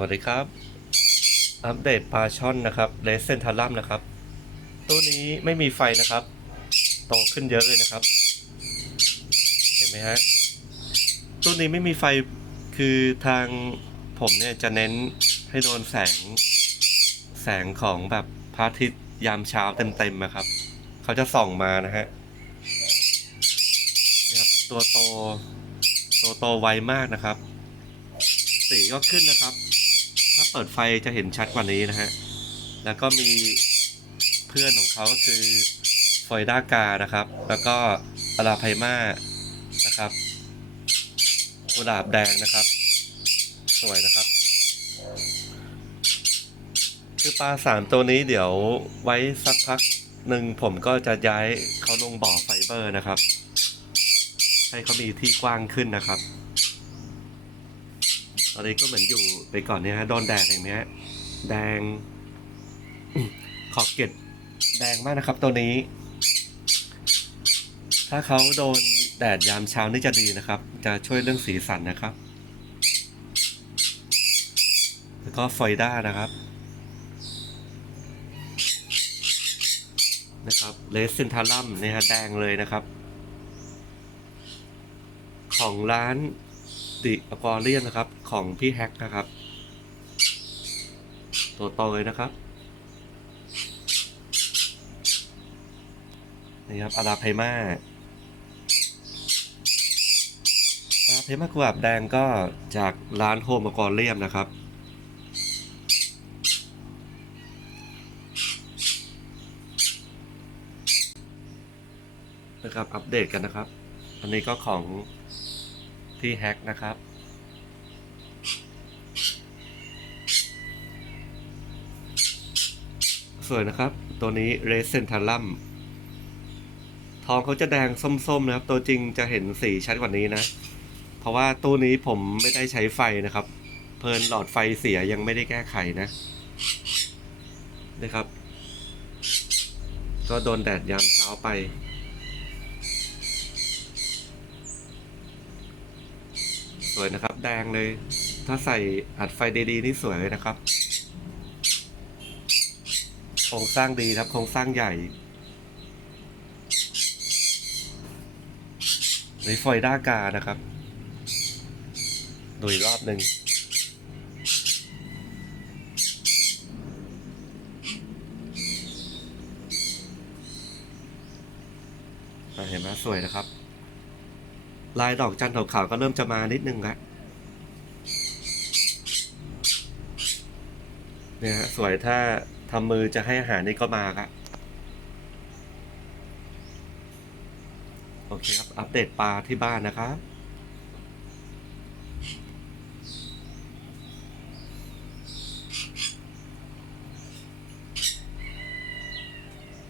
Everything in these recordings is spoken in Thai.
วัสดีครับ อัปเดตปลาช่อนนะครับเลสเซนทารัมนะครับ ตัวนี้ไม่มีไฟนะครับ โตขึ้นเยอะเลยนะครับ เห็นไหมฮะ ตัวนี้ไม่มีไฟ คือทางผมเนี่ยจะเน้นให้โดนแสง แสงของแบบพระอาทิตย์ยามเช้าเต็มๆนะครับ เขาจะส่องมานะฮะนะครับตัวโต ตัวโตไวมากนะครับสีก็ขึ้นนะครับ ถ้าเปิดไฟจะเห็นชัดกว่านี้นะฮะ แล้วก็มีเพื่อนของเขาคือฟอยด้ากานะครับ แล้วก็อาราไพมานะครับกุหลาบแดงนะครับ สวยนะครับ คือปลาสามตัวนี้เดี๋ยวไว้สักพักหนึ่งผมก็จะย้ายเขาลงบ่อไฟเบอร์นะครับ ให้เขามีที่กว้างขึ้นนะครับ อนนี้ก็เหมือนอยู่ไปก่อนเนี่ยฮะโดนแดดอย่างเนี้ยแดง ขอบเกล็ดแดงมากนะครับตัวนี้ ถ้าเขาโดนแดดยามเช้านี่จะดีนะครับ จะช่วยเรื่องสีสันนะครับ แล้วก็ฟอยด้านะครับนะครับเลสเซนทารัมเนี่ยฮะแดงเลยนะครับ ของร้าน ดิอควาเรียนนะครับ ของพี่แฮกนะครับ ตัวโตเลยนะครับ นี่ครับอาราไพมาอาราไพมากุหลาบแดงก็จากร้านโฮมอควาเรียมนะครับนะครับ อัปเดตกันนะครับ อันนี้ก็ของ ที่แฮกนะครับ สวยนะครับ ตัวนี้เรสเซนทารัมทองเขาจะแดงส้มๆนะครับ ตัวจริงจะเห็นสีชัดกว่านี้นะ เพราะว่าตู้นี้ผมไม่ได้ใช้ไฟนะครับ เพลินหลอดไฟเสียยังไม่ได้แก้ไขนะนะครับ ก็โดนแดดยามเช้าไป วยนะครับ แดงเลย ถ้าใส่อัดไฟดีๆนี่สวยเลยนะครับ โครงสร้างดีครับ โครงสร้างใหญ่ในฟอยด้ากานะครับ ดูอีกรอบหนึ่งอะเห็นไหมสวยนะครับ ลายดอกจันทร์ขาวๆก็เริ่มจะมานิดนึงละเนี่ยฮะสวยถ้าทำมือจะให้อาหารนี่ก็มาละโอเคครับ อัปเดตปลาที่บ้านนะครับ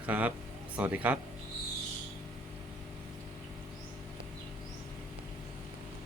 ครับ สวัสดีครับ